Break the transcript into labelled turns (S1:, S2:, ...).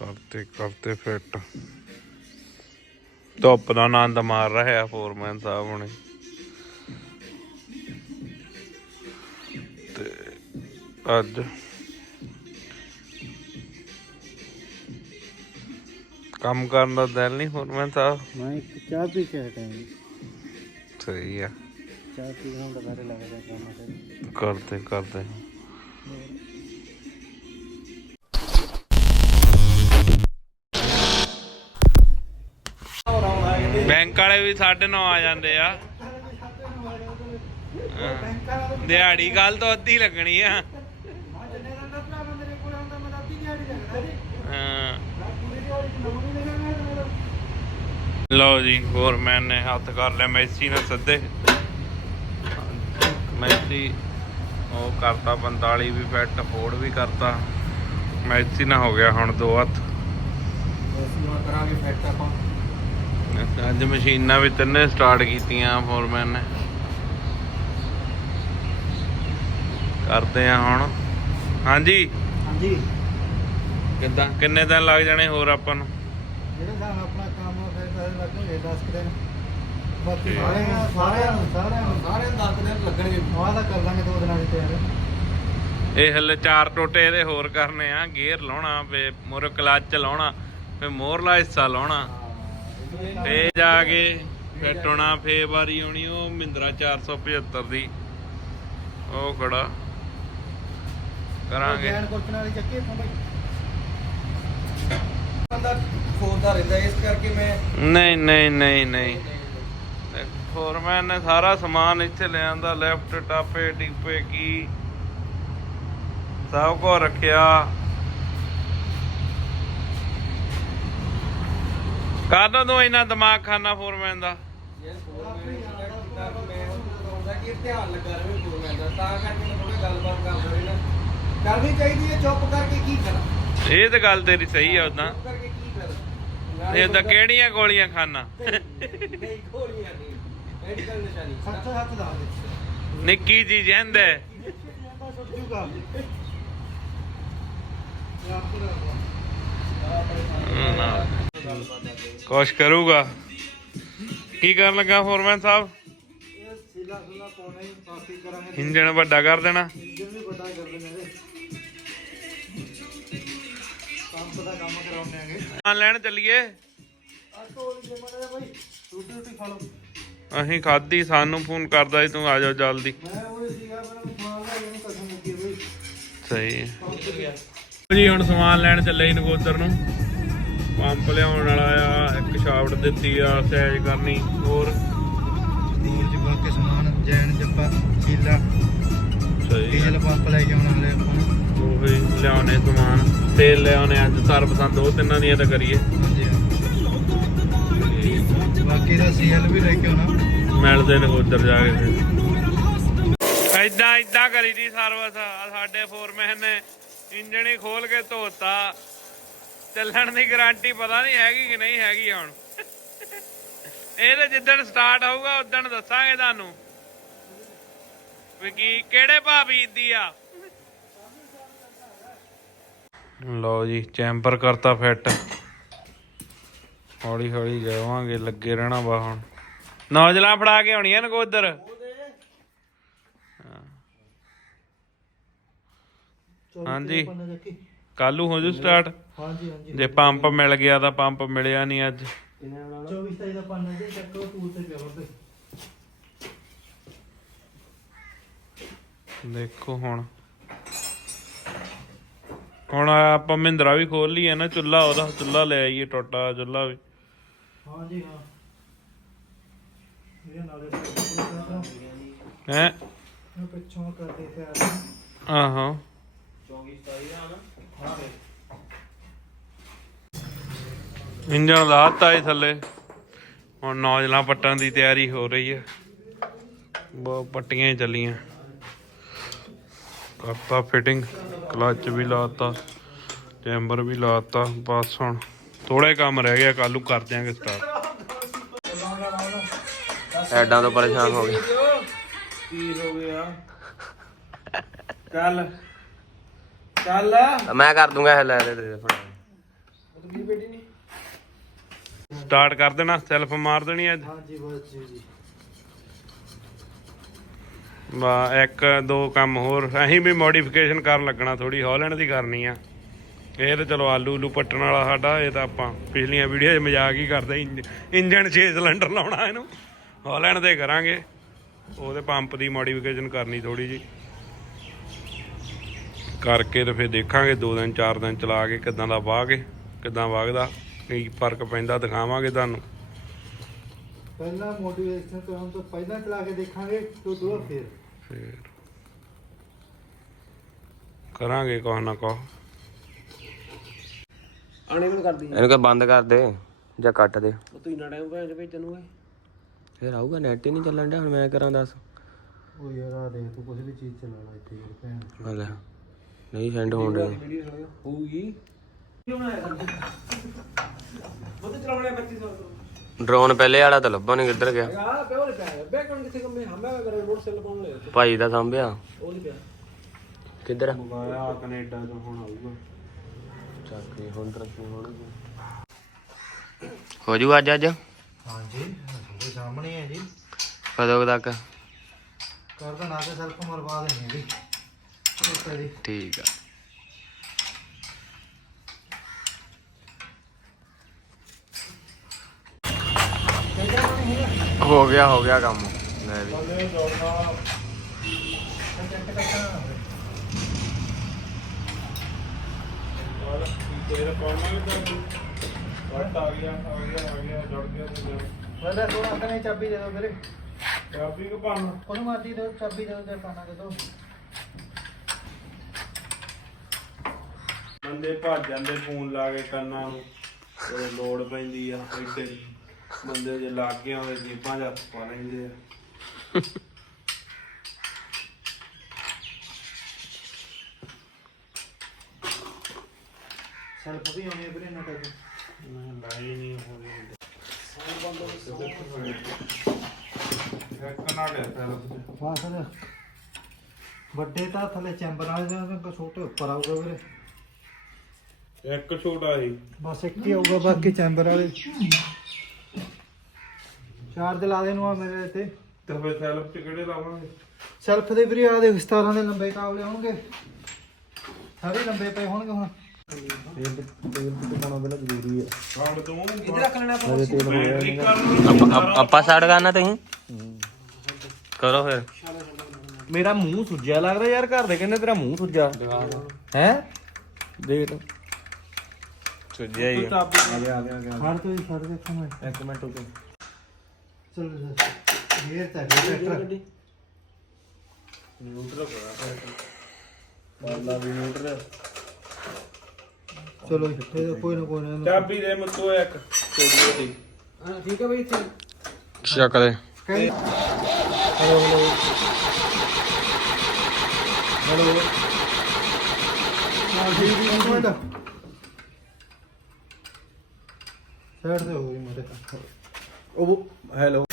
S1: ਕਰਤੇ ਕਰਤੇ ਫਿੱਟ ਧੁੱਪ ਦਾ ਆਨੰਦ ਮਾਰ ਰਿਹਾ ਫੋਰਮੈਨ ਸਾਹਿਬ ਹੁਣੇ। ਤੇ ਅੱਜ ਕੰਮ ਕਰਨ ਦਾ ਦਿਲ ਨਹੀਂ ਫੋਰਮੈਨ ਸਾਹਿਬ?
S2: ਮੈਂ ਇੱਕ ਚਾਹ ਪੀ ਕੇ ਹਟਿਆ ਜੀ।
S1: ਸਹੀ ਆ।
S2: ਚਾਹ ਪੀ ਹੁਣ ਦੁਬਾਰੇ ਲੱਗ ਜਾ ਕੰਮ ਤੇ।
S1: ਕਰਦੇ ਕਰਦੇ। ਬੈਂਕ ਵਾਲੇ ਵੀ 9:30 ਆ ਜਾਂਦੇ ਆ। ਦਿਹਾੜੀ ਕੱਲ ਤੋਂ ਅੱਧੀ ਲੱਗਣੀ ਆ। ਲਓ ਜੀ ਫੋਰਮੈਨ ਨੇ ਹੱਥ ਕਰ ਲਿਆ, ਮੈਸੀ ਨਾਲ ਸੱਦੇ ਮੈਸੀ, ਉਹ ਕਰਤਾ 45 ਵੀ ਫਿੱਟ ਫੋੜ ਵੀ ਕਰਤਾ। ਮੈਸੀ ਨਾਲ ਹੋ ਗਿਆ ਹੁਣ ਦੋ ਹੱਥ।
S2: ਅਸੀਂ ਹੁਣ ਕਰਾਂਗੇ ਫਿੱਟ ਆਪਾਂ।
S1: ਅੱਜ ਮਸ਼ੀਨਾਂ ਵੀ ਤਿੰਨੇ ਸਟਾਰਟ ਕੀਤੀਆਂ ਫੋਰਮੈਨ ਨੇ। ਕਰਦੇ ਆ ਹੁਣ। ਹਾਂਜੀ।
S2: ਹਾਂਜੀ।
S1: ਕਿੱਦਾਂ? ਕਿੰਨੇ ਦਿਨ ਲੱਗ ਜਾਣੇ ਹੋਰ ਆਪਾਂ ਨੂੰ?
S2: ਜਿਹੜੇ ਸਾਨ ਆਪਣਾ ਕੰਮ ਫਿਰ ਤਾਂ ਲੱਗਣਗੇ 10 ਕੁ ਦਿਨ। ਬਾਕੀ
S1: ਠੀਕ।
S2: ਸਾਰਿਆਂ ਨੂੰ ਸਾਰਿਆਂ ਸਾਰਿਆਂ 10 ਦਿਨ ਲੱਗਣਗੇ। ਆਹ ਤਾਂ ਕਰ ਲਾਂਗੇ ਦੋ ਦਿਨਾਂ ਦੀ ਤਿਆਰ।
S1: ਇਹ ਹਲੇ ਚਾਰ ਟੋਟੇ ਇਹਦੇ ਹੋਰ ਕਰਨੇ ਆ ਗੇਅਰ ਲਾਉਣਾ ਫੇ ਮੋਰ ਕਲੱਚ ਲਾਉਣਾ ਫੇ ਮੋਰਲਾ ਹਿੱਸਾ ਲਾਉਣਾ। ਫੇ ਜਾ ਕੇ ਫਿੱਟ ਹੋਣਾ ਫੇ ਵਾਰੀ ਆਉਣੀ ਉਹ ਮਹਿੰਦਰਾ 475 ਦੀ। ਉਹ ਖੜਾ। ਕਰਾਂਗੇ।
S2: ਜੈਨ ਕੋਚਣ ਵਾਲੀ ਚੱਕੀ ਇੱਥੋਂ ਬਈ। ਬੰਦਾ ਖੋਲਦਾ ਰਹਿੰਦਾ ਇਸ ਕਰਕੇ ਮੈਂ
S1: ਨਹੀਂ ਨਹੀਂ ਨਹੀਂ ਨਹੀਂ। ਫੋਰਮੈਨ ਨੇ ਸਾਰਾ ਸਮਾਨ ਇੱਥੇ ਲੈ ਆਂਦਾ ਲੈਫਟ ਟਾਪੇ ਟਿੱਪੇ ਕੀ। ਸਭ ਕੁਝ ਰੱਖਿਆ। ਕਾਹਦੋਂ ਤੋਂ ਇੰਨਾ ਦਿਮਾਗ ਖਾਨਾ ਫੋਰਮੈਨ ਦਾ?
S2: ਯਾਰ ਮੈਂ ਉਹਦਾ ਕਿ ਧਿਆਨ ਲੱਗਾ ਰਹੇ ਫੋਨ ਮੈਂ ਦਾ ਤਾਂ ਕਰਕੇ ਮੈਂ ਥੋੜਾ ਗੱਲਬਾਤ ਕਰ ਰਹੀ ਨਾ। ਕਰਨੀ ਚਾਹੀਦੀ ਹੈ ਚੁੱਪ ਕਰਕੇ ਕੀ ਕਰਾਂ?
S1: ਇਹ ਤਾਂ ਗੱਲ ਤੇਰੀ ਸਹੀ ਆ ਉਦਾਂ
S2: ਚੁੱਪ ਕਰਕੇ ਕੀ ਕਰਾਂ?
S1: ਇਹ ਤਾਂ ਕਿਹੜੀਆਂ ਗੋਲੀਆਂ ਖਾਨਾ?
S2: ਨਹੀਂ ਗੋਲੀਆਂ ਨਹੀਂ। ਮੈਡੀਕਲ ਨਿਸ਼ਾਨੀ ਸੱਤ ਹੱਥ ਦਾ ਦੇ
S1: ਨਿੱਕੀ ਜੀ ਜਿੰਦ ਹੈ। ਕੁਛ ਕਰੂਗਾ। ਕੀ ਕਰਨ ਲੱਗਾ ਫੋਰਮੈਨ ਸਾਹਿਬ? ਇੰਜਣ ਵੱਡਾ ਕਰ ਦੇਣਾ।
S2: ਇੰਜਨ ਵੀ ਵੱਡਾ ਕਰ ਦੇਣਾ ਇਹਦੇ ਪੰਪ ਦਾ ਕੰਮ ਕਰਾਉਂਦੇ ਆਂਗੇ
S1: ਆ ਲੈਣ ਚੱਲੀਏ। ਅਸੀਂ ਖਾਦੀ ਸਾਨੂੰ ਫੋਨ ਕਰਦਾ ਸੀ, ਤੂੰ ਆ ਜਾ ਜਲਦੀ। ਸਹੀ। ਜੀ, ਹੁਣ ਸਮਾਨ ਲੈਣ ਚੱਲੇ ਸੀ ਨਗੋਦਰ ਨੂੰ। ਪੰਪ ਲਿਆਉਣ ਵਾਲਾ ਆ ਇੱਕ ਸ਼ਾਫਟ ਦਿੱਤੀ ਆ ਸੈਜ ਕਰਨੀ ਹੋਰ?
S2: ਦੂਰ ਚ ਬਾਕੀ ਸਮਾਨ ਜੈਨ ਜੱਪਾ ਸੀਲਾ
S1: ਸਹੀ
S2: ਡੀਜ਼ਲ ਪੰਪ ਲੈ ਕੇ ਆਉਣਾ ਹਲੇ ਆਪਾਂ।
S1: ਉਹੀ ਲਿਆਉਣੇ ਸਮਾਨ। ਤੇਲ ਲਿਆਉਣੇ ਅੱਜ ਸਰਬਸੰਦ ਦੋ ਤਿੰਨਾਂ ਦੀਆਂ ਤਾਂ ਕਰੀਏ।
S2: ਬਾਕੀ ਦਾ ਸੀਐਲ ਵੀ ਲੈ ਕੇ ਆਉਣਾ।
S1: ਮਿਲਦੇ ਨੇ ਉਧਰ ਜਾ ਕੇ ਫਿਰ। ਐਦਾਂ ਐਦਾਂ ਕਰੀ ਦੀ ਸਰਵਿਸ। ਸਾਡੇ ਫੋਰਮੈਨ ਨੇ ਇੰਜਣ ਹੀ ਖੋਲ ਕੇ ਧੋਤਾ। ਚੱਲਣ ਦੀ ਗਾਰੰਟੀ ਪਤਾ ਨਹੀਂ ਹੈਗੀ ਕਿ ਨਹੀਂ ਹੈਗੀ ਹੁਣ। ਇਹ ਤਾਂ ਜਿੱਦਣ ਸਟਾਰਟ ਹੋਊਗਾ ਉਦੋਂ ਦੱਸਾਂਗੇ ਤੁਹਾਨੂੰ ਵੀ ਕੀ ਕਿਹੜੇ ਭਾਅ ਬੀਜਦੀ ਆ। ਲਓ ਜੀ ਚੈਂਬਰ ਕਰਤਾ ਫਿੱਟ ਹੌਲੀ ਹੌਲੀ ਜਾਵਾਂਗੇ ਲੱਗੇ ਰਹਿਣਾ ਵਾ ਹੁਣ। ਨੌਜਲਾਂ ਫੜਾ ਕੇ ਆਉਣੀਆਂ ਨਗੋਦਰ ਹਾਂਜੀ। ਕੱਲੂ ਹੋ ਜੂ ਸਟਾਰਟ
S2: ਹਾਂਜੀ ਹਾਂਜੀ।
S1: ਜੇ ਪੰਪ ਮਿਲ ਗਿਆ ਤਾਂ ਪੰਪ ਮਿਲਿਆ ਨਹੀਂ ਅੱਜ।
S2: 24 ਤਾਰੀਖ ਦਾ ਪੰਨ ਦੇ ਚੱਕੋ ਟੂਲ ਤੇ ਪਿਆ ਉਹਦੇ
S1: ਦੇਖੋ ਹੁਣ। ਹੁਣ ਆਪਾਂ ਮਹਿੰਦਰਾ ਵੀ ਖੋਲ ਲਈਏ ਨਾ ਚੁੱਲਾ ਉਹਦਾ ਚੁੱਲਾ ਲੈ ਆਈਏ ਟੁੱਟਾ ਚੁੱਲਾ ਵੀ।
S2: ਹਾਂਜੀ ਹਾਂ। ਇਹ ਨਾਲੇ
S1: ਹੈ?
S2: ਪਿੱਛੋਂ ਕਰਦੇ ਫਿਰ
S1: ਆਹੋ।
S2: 24 ਤਾਰੀਖ ਦਾ ਨਾ ਹਾਂ
S1: ਇੰਜਣ ਲਾਤਾ ਹੀ ਥੱਲੇ। ਹੁਣ ਨੌਜਲਾਂ ਪੱਟਣ ਦੀ ਤਿਆਰੀ ਹੋ ਰਹੀ ਹੈ ਬਹੁਤ ਪੱਟੀਆਂ ਚੱਲੀਆਂ। ਕਰਤਾ ਫਿਟਿੰਗ ਕਲਚ ਵੀ ਲਾਤਾ ਚੈਂਬਰ ਵੀ ਲਾਤਾ ਬਸ ਹੁਣ ਥੋੜੇ ਕੰਮ ਰਹਿ ਗਿਆ ਕੱਲੂ ਕਰ ਦਿਆਂਗੇ ਸਟਾਰਟ
S3: ਐਡਾਂ ਤੋਂ ਪਰੇਸ਼ਾਨ ਹੋ ਗਏ।
S2: ਕੀ ਹੋ ਗਿਆ? ਚੱਲ। ਚੱਲ।
S3: ਮੈਂ ਕਰ ਦੂੰਗਾ ਇਹ ਲੈ ਲੈ ਦੇ ਫੜਾ।
S2: ਤਕਲੀਫ ਬੇਟੀ ਨਹੀਂ।
S1: ਸਟਾਰਟ ਕਰ ਦੇਣਾ ਸੈਲਫ ਮਾਰ ਦੇਣੀ ਅੱਜ।
S2: ਹਾਂਜੀ ਬਸ ਜੀ ਜੀ
S1: ਬਾ ਇੱਕ ਦੋ ਕੰਮ ਹੋਰ। ਅਸੀਂ ਵੀ ਮੋਡੀਫਿਕੇਸ਼ਨ ਕਰਨ ਲੱਗਣਾ ਥੋੜੀ ਹਾਲੈਂਡ ਦੀ ਕਰਨੀ ਆ। ਇਹ ਤਾਂ ਚਲੋ ਆਲੂ ਉਲੂ ਪੱਟਣ ਵਾਲਾ ਸਾਡਾ ਇਹ ਤਾਂ ਆਪਾਂ ਪਿਛਲੀਆਂ ਵੀਡੀਓ 'ਚ ਮਜ਼ਾਕ ਹੀ ਕਰਦੇ ਇੰਜ- ਇੰਜਣ 6 ਸਿਲੰਡਰ ਲਾਉਣਾ ਇਹਨੂੰ। ਹਾਲੈਂਡ ਦੇ ਕਰਾਂਗੇ। ਉਹਦੇ ਪੰਪ ਦੀ ਮੋਡੀਫਿਕੇਸ਼ਨ ਕਰਨੀ ਥੋੜੀ ਜੀ ਕਰਕੇ ਤੇ ਫਿਰ ਦੇਖਾਂਗੇ ਦੋ ਦਿਨ ਚਾਰ ਦਿਨ ਚਲਾ ਕੇ ਕਿਦਾਂ ਦਾ ਵਾਹ ਕੇ ਕਿਦਾਂ ਵਗਦਾ ਕੀ ਫ਼ਰਕ ਪੈਂਦਾ ਦਿਖਾਵਾਂਗੇ ਤੁਹਾਨੂੰ।
S2: ਪਹਿਲਾਂ ਮੋਟੀਵੇਸ਼ਨ ਕਰਨ ਤੋਂ ਪਹਿਲਾਂ ਚਲਾ ਕੇ ਦੇਖਾਂਗੇ ਤੋਂ ਦੋ ਫਿਰ।
S1: ਫਿਰ। ਕਰਾਂਗੇ ਕੁਛ ਨਾ ਕੁਛ।
S2: ਆਣੇ ਨੂੰ ਕਰਦੀ।
S3: ਇਹਨੂੰ ਕਹ ਬੰਦ ਕਰ ਦੇ ਜਾਂ ਕੱਟ ਦੇ।
S2: ਤੂੰ ਇੰਨਾ ਟਾਈਮ ਭੈਣ ਭੇਜਣ ਨੂੰ
S3: ਫਿਰ ਆਊਗਾ ਨੈਟ ਹੀ ਨਹੀਂ ਚੱਲਣ ਡਿਆ ਹੁਣ ਮੈਂ ਕਰਾਂ ਦੱਸ।
S2: ਉਹ ਯਾਰ ਆ ਦੇਖ ਤੂੰ ਕੁਝ ਵੀ ਚੀਜ਼ ਚਲਾ ਲਾ ਇੱਥੇ ਯਾਰ ਭੈਣ।
S3: ਆ ਲੈ। ਨਹੀਂ ਸੈਂਡ ਹੋਣ ਡਿਆ।
S2: ਹੋਊਗੀ। ਕਿਉਂ ਬਣਾਇਆ ਉਹ ਤੇ ਚਲਾਉਣੇ 2500
S3: ਡਰੋਨ ਪਹਿਲੇ ਵਾਲਾ ਤਾਂ ਲੱਭਾ ਨਹੀਂ ਕਿੱਧਰ ਗਿਆ?
S2: ਆ ਪਿਓ ਨਹੀਂ ਪਿਆ ਬੈਕਗ੍ਰਾਉਂਡ ਕਿੱਥੇ ਕੰਮੇ? ਹਮਾ ਕਰੇ ਰੋਡ ਸੈਲ ਪਾਉਣ ਲੈ
S3: ਭਾਈ ਦਾ ਸੰਭਿਆ?
S2: ਉਹ ਨਹੀਂ ਪਿਆ।
S3: ਕਿੱਧਰ ਆ?
S1: ਮੰਗਾਇਆ ਕੈਨੇਡਾ ਤੋਂ ਹੁਣ ਆਊਗਾ।
S3: ਚੱਕ ਕੇ ਹੁਣ ਤਰੱਕੀ ਹੋਣਗੀ। ਹੋ ਜੂ ਅੱਜ ਅੱਜ?
S2: ਹਾਂਜੀ ਤੁਹਾਡੇ ਸਾਹਮਣੇ ਹੈ ਜੀ।
S3: ਕਦੋਂ ਤੱਕ?
S2: ਕਰ ਤਾਂ ਨਾ ਤੇ ਸੈਲਫ ਮਰਵਾ ਦੇਣੀ ਹੈ ਜੀ। ਉੱਤੇ ਦੀ
S3: ਠੀਕ ਆ ਹੋ ਗਿਆ ਹੋ ਗਿਆ ਕੰਮ ਲੈ ਵੀ
S1: ਤੇਰੇ ਪਾਉਣਾ ਵੱਟ ਆ ਗਿਆ ਆ ਗਿਆ ਆ ਗਿਆ ਜੁੜ ਗਿਆ ਤੇ
S2: ਮੈਂ ਥੋੜਾ ਅੰਦਰ ਨਹੀਂ ਚਾਬੀ ਦੇ ਦਿਓ ਮੇਰੇ
S1: ਚਾਬੀ ਕੋ ਪਾਣਾ
S2: ਉਹਨੂੰ ਮਾਰਦੀ ਦਿਓ ਚਾਬੀ ਦੇ ਦਿਓ ਤੇ ਪਾਣਾ ਦੇ ਦਿਓ
S1: ਬੰਦੇ ਭੱਜ ਜਾਂਦੇ ਫੋਨ ਲਾ ਕੇ ਕੰਨਾਂ ਨੂੰ। ਤੇ ਲੋੜ ਪੈਂਦੀ ਆ ਇੱਥੇ ਬੰਦੇ ਜੇ ਲੱਗ ਗਏ ਉਹਦੇ ਜੀਬਾਂ 'ਚ ਹੱਥ ਪਾ ਲੈਂਦੇ ਆ।
S2: ਸੈਲਫ ਵੀ ਆਉਣੀ ਹੈ ਵੀਰੇ ਨਾ ਟੱਕ
S1: ਮੈਂ ਲਾਈ ਨਹੀਂ ਹੋਣੀ ਇੱਕ ਨਾ ਦੇ ਫਿਰ।
S2: ਫਾਸਲ ਵੱਡੇ ਤਾਂ ਥੱਲੇ ਚੈਂਬਰ ਵਾਲੇ ਦੇ ਛੋਟੇ ਉੱਪਰ ਆਊਗਾ ਵੀਰੇ।
S1: ਇੱਕ ਛੋਟਾ ਸੀ
S2: ਬਸ ਇੱਕ ਹੀ ਆਊਗਾ ਬਾਕੀ ਚੈਂਬਰ ਵਾਲੇ। ਚਾਰਜ ਲਾ ਦੇ ਨੂੰ ਆ ਮੇਰੇ ਤੇ
S1: ਤੇ ਫਿਰ ਸੈਲਫ 'ਚ ਕਿਹੜੇ ਲਾਵਾਂਗੇ?
S2: ਸੈਲਫ ਦੇ ਵੀਰੇ ਆ ਦੇ 17 ਦੇ ਲੰਬੇ ਕਾਬਲੇ ਹੋਣਗੇ। ਸਾਰੇ ਲੰਬੇ ਪਏ ਹੋਣਗੇ ਹੁਣ। ਤੇਲ ਤੇਲ ਤੇ ਪਾਉਣਾ ਪਹਿਲਾਂ ਜ਼ਰੂਰੀ ਹੈ
S1: ਕੰਮ ਤੂੰ
S2: ਇੱਧਰ ਰੱਖ ਲੈਣਾ ਆਪਾਂ ਤੇਲ ਹੋਇਆ ਨਹੀਂ।
S3: ਆਪਾਂ- ਸਾਈਡ ਕਰਨਾ ਤੁਸੀਂ? ਕਰੋ ਫਿਰ।
S4: ਮੇਰਾ ਮੂੰਹ ਸੁੱਜਿਆ ਲੱਗਦਾ ਯਾਰ ਘਰ ਦੇ ਕਹਿੰਦੇ ਤੇਰਾ ਮੂੰਹ ਸੁੱਜਾ ਹੈ? ਦੇਖ। ਸੁੱਜਿਆ ਹੀ ਆ।
S2: ਖੜ ਤੋਂ ਹੀ ਖੜ ਦੇਖੋ ਮੈਂ
S4: ਇੱਕ ਮਿੰਟ ਰੁਕ
S2: ਚਲ ਗੇਰ ਤਾਂ ਟਰੈਕਟਰ।
S4: ਬਾਲਾ ਵੀ ਨਿਊਟਰਲ
S2: ਚਲੋ ਇਹ ਕੋਈ ਨਾ ਕੋਈ ਨਾ
S1: ਚਾਬੀ ਦੇ ਮੁੱਤੋ ਇੱਕ।
S2: ਹਾਂ ਠੀਕ ਹੈ ਬਈ ਇੱਥੇ।
S3: ਚੱਕ ਦੇ।
S2: ਕਈ ਹੈਲੋ ਹੈਲੋ। ਹੈਲੋ। ਹਾਂ ਜੀ ਜੀ ਇੱਕ ਮਿੰਟ। ਸਾਈਡ ਤੇ ਹੋ ਗਈ ਮੇਰੇ
S4: ਉਹ ਹੈਲੋ।